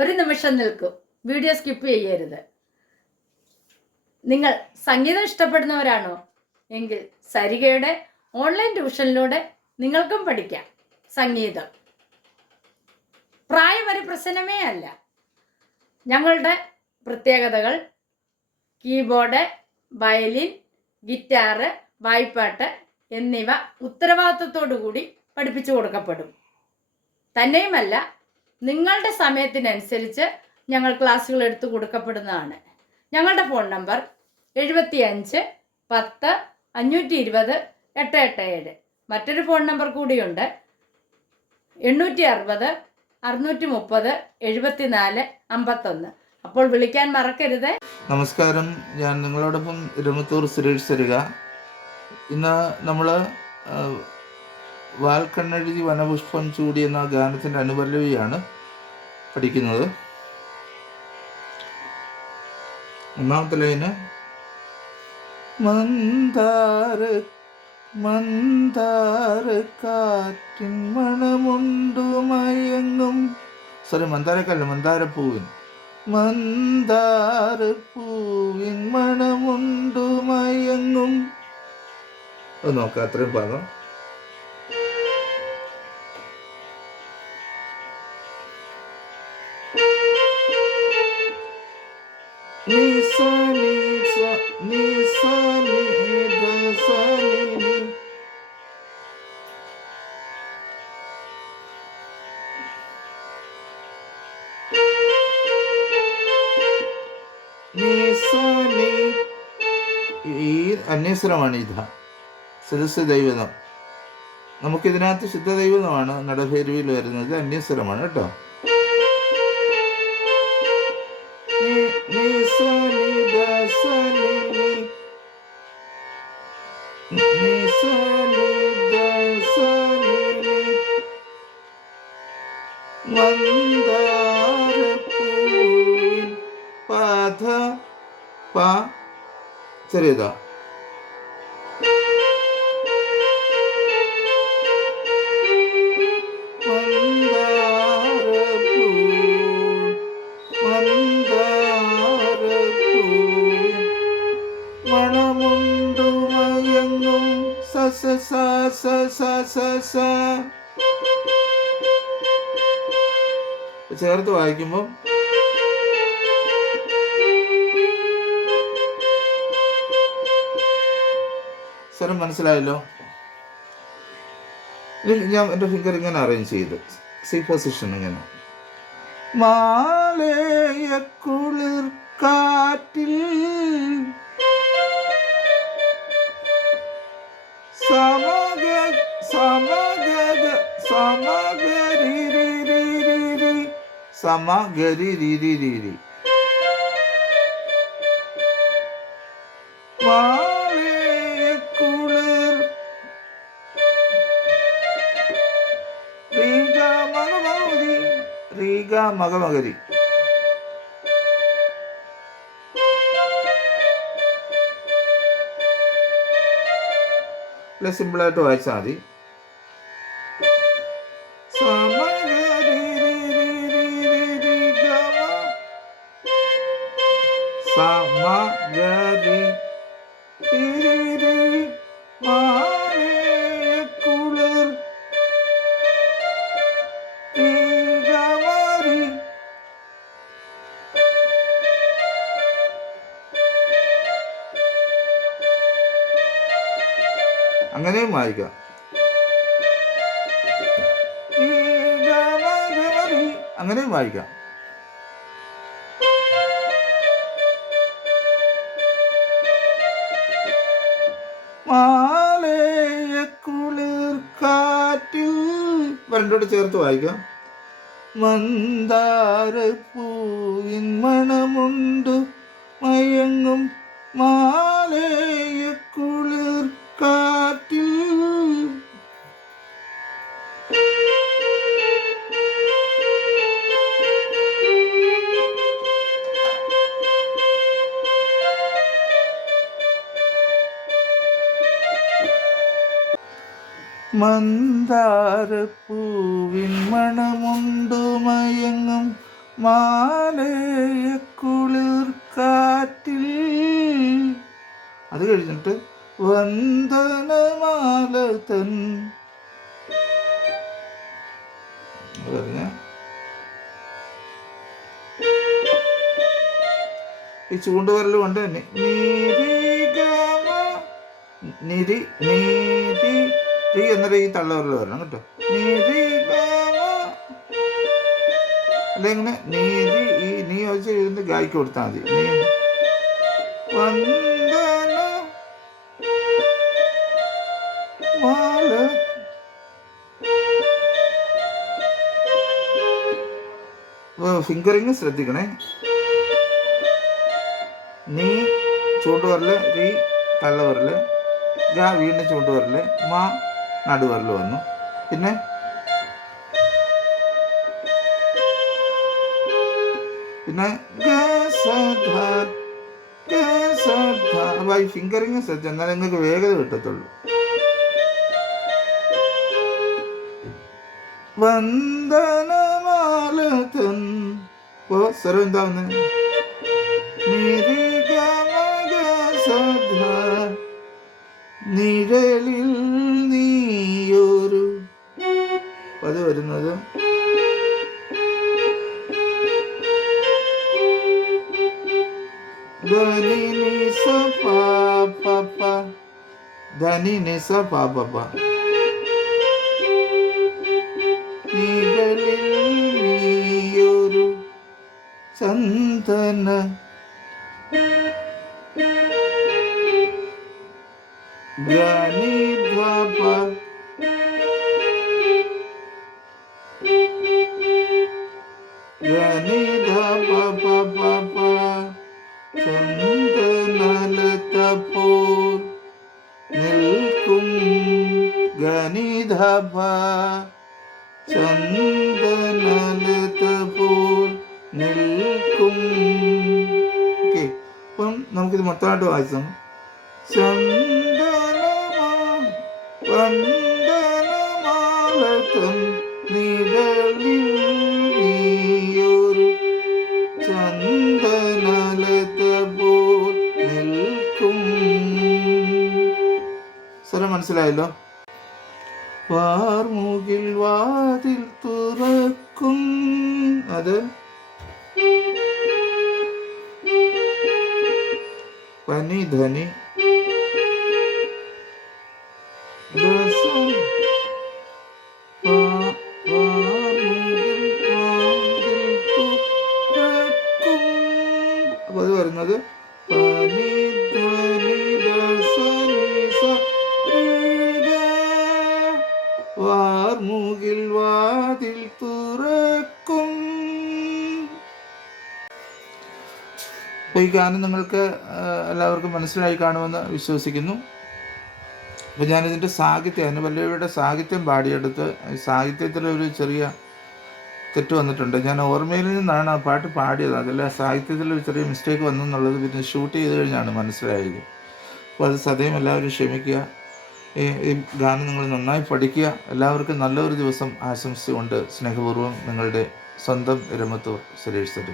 ഒരു നിമിഷം നിൽക്കൂ. വീഡിയോ സ്കിപ്പ് ചെയ്യരുത്. നിങ്ങൾ സംഗീതം ഇഷ്ടപ്പെടുന്നവരാണോ എങ്കിൽ സരികയുടെ ഓൺലൈൻ ട്യൂഷനിലൂടെ നിങ്ങൾക്കും പഠിക്കാം സംഗീതം. പ്രായം ഒരു പ്രശ്നമേ അല്ല. ഞങ്ങളുടെ പ്രത്യേകതകൾ കീബോർഡ്, വയലിൻ, ഗിറ്റാറ്, വായ്പ്പാട്ട് എന്നിവ ഉത്തരവാദിത്വത്തോടു കൂടി പഠിപ്പിച്ചു കൊടുക്കപ്പെടും. തന്നെയുമല്ല, നിങ്ങളുടെ സമയത്തിനനുസരിച്ച് ഞങ്ങൾ ക്ലാസ്സുകൾ എടുത്തു കൊടുക്കപ്പെടുന്നതാണ്. ഞങ്ങളുടെ ഫോൺ നമ്പർ 75 10 520 887. മറ്റൊരു ഫോൺ നമ്പർ കൂടിയുണ്ട്, 860 630 74 51. അപ്പോൾ വിളിക്കാൻ മറക്കരുത്. നമസ്കാരം, ഞാൻ നിങ്ങളോടൊപ്പം രമത്തൂർ സുരേഷ് സരിക. ഇന്ന് നമ്മൾ വാൽക്കണ്ണെഴുതി വനപുഷ്പം ചൂടി എന്ന ഗാനത്തിൻ്റെ അനുപല്ലവിയാണ് പഠിക്കുന്നത്. ഒന്നാമത്തെ ലൈന് മന്ദാര കാറ്റിൻ മണമുണ്ടു മയങ്ങും, മന്ദാരപ്പൂവിൻ മണമുണ്ടു മയങ്ങും. അത് നോക്കാം, അത്രയും ഭാഗം. ഈ അന്യസ്വരമാണ് ഇധ, സദസ്യ ദൈവതം. നമുക്കിതിനകത്ത് ശുദ്ധദൈവതമാണ് നടഭേരുവിൽ വരുന്നത്, അന്യസ്വരമാണ് കേട്ടോ. ചെറിയതാ. മണമുണ്ടു മയങ്ങും ചേർത്ത് വായിക്കുമ്പോൾ സ്വരം മനസ്സിലായല്ലോ. ഞാൻ എൻ്റെ ഫിംഗർ ഇങ്ങനെ അറേഞ്ച് ചെയ്ത് സി പൊസിഷൻ ഇങ്ങനെ. മാലയ കുളിർ കാറ്റിൽ സമഗരി മകമകരി. സിമ്പിളായിട്ട് വായിച്ചാൽ മതി. സമഗരി കുളിർ അങ്ങനെയും വായിക്കാം. അങ്ങനെയും വായിക്കാം. മാലയ കുളിർ കാറ്റിൽ രണ്ടോട് ചേർത്ത് വായിക്കാം. മന്ദാരപ്പൂവിൻ മണമുണ്ടു മയങ്ങും മാലയ കുളിർ കാറ്റിൽ. മന്ദാരപ്പൂവിൻ മണമുണ്ടു മയങ്ങും മാലയ കുളിർ കാറ്റിൽ. അത് കഴിഞ്ഞിട്ട് വന്ദനമാല തൻ പറഞ്ഞ ഈ ചൂണ്ടുവരൽ കൊണ്ട് തന്നെ നിരി നീരി രീ എന്നൊരു ഈ തള്ളവരൽ വരണം കേട്ടോ. അല്ല ഇങ്ങനെ നീരി ഈ നീ വെച്ച് എഴുതി ഗായിക്ക് കൊടുത്താൽ മതി. വന്ദന മാല ഫിംഗറിങ് ശ്രദ്ധിക്കണേ. നീ ചൂണ്ടുവരല്, രീ തള്ളവരല്, ഗ വീണ്ടും ചൂണ്ടുവരല്, മാ നടുവരല് വന്നു. പിന്നെ അപ്പൊ ഈ ഫിംഗറിങ് ശ്രദ്ധിച്ചു, എന്നാലും നിങ്ങൾക്ക് വേഗത കിട്ടത്തുള്ളൂ. വന്ദനമാല തൻ സ്വരം എന്താവുന്നത്? നിഴലിൽ നീയൊരു അത് വരുന്നത് ധനി നിസ പാപ ധനി നിസ പാപ. നിഴലിൽ നീയൊരു ചന്ദന ഗനി ധപ ഗനി ധപ പപ ചന്ദനലതപോൽ നിൽക്കും ഗനി ധപ ചന്ദനലതപോൽ നിൽക്കും. ഓക്കെ, അപ്പം നമുക്കിത് മൊത്തമായിട്ട് വായിച്ചാൽ വന്ദനമാലതൻ നിഴലിൽ നീയൊരു ചന്ദനലതപോൽ നിൽക്കും. സ്വരം മനസ്സിലായല്ലോ? വാർമുകിൽ വാതിൽ തുറക്കും, അത് പനി ധനി അപ്പൊ അത് വരുന്നത് വാർമുകിൽ വാതിൽ തുറക്കും. അപ്പോൾ ഈ ഗാനം നിങ്ങൾക്ക് എല്ലാവർക്കും മനസ്സിലായി കാണുമെന്ന് വിശ്വസിക്കുന്നു. അപ്പോൾ ഞാനിതിൻ്റെ സാഹിത്യം, അനുപല്ലവിയുടെ സാഹിത്യം പാടിയെടുത്ത് സാഹിത്യത്തിലൊരു ചെറിയ തെറ്റ് വന്നിട്ടുണ്ട്. ഞാൻ ഓർമ്മയിൽ നിന്നാണ് ആ പാട്ട് പാടിയത്, അതിൽ സാഹിത്യത്തിലൊരു ചെറിയ മിസ്റ്റേക്ക് വന്നു എന്നുള്ളത് പിന്നെ ഷൂട്ട് ചെയ്ത് കഴിഞ്ഞാണ് മനസ്സിലായത്. അപ്പോൾ അത് സദയം എല്ലാവരും ക്ഷമിക്കുക. ഈ ഗാനം നിങ്ങൾ നന്നായി പഠിക്കുക. എല്ലാവർക്കും നല്ലൊരു ദിവസം ആശംസിച്ചുകൊണ്ട് സ്നേഹപൂർവ്വം നിങ്ങളുടെ സ്വന്തം എരമത്തൂർ സുരേഷ്.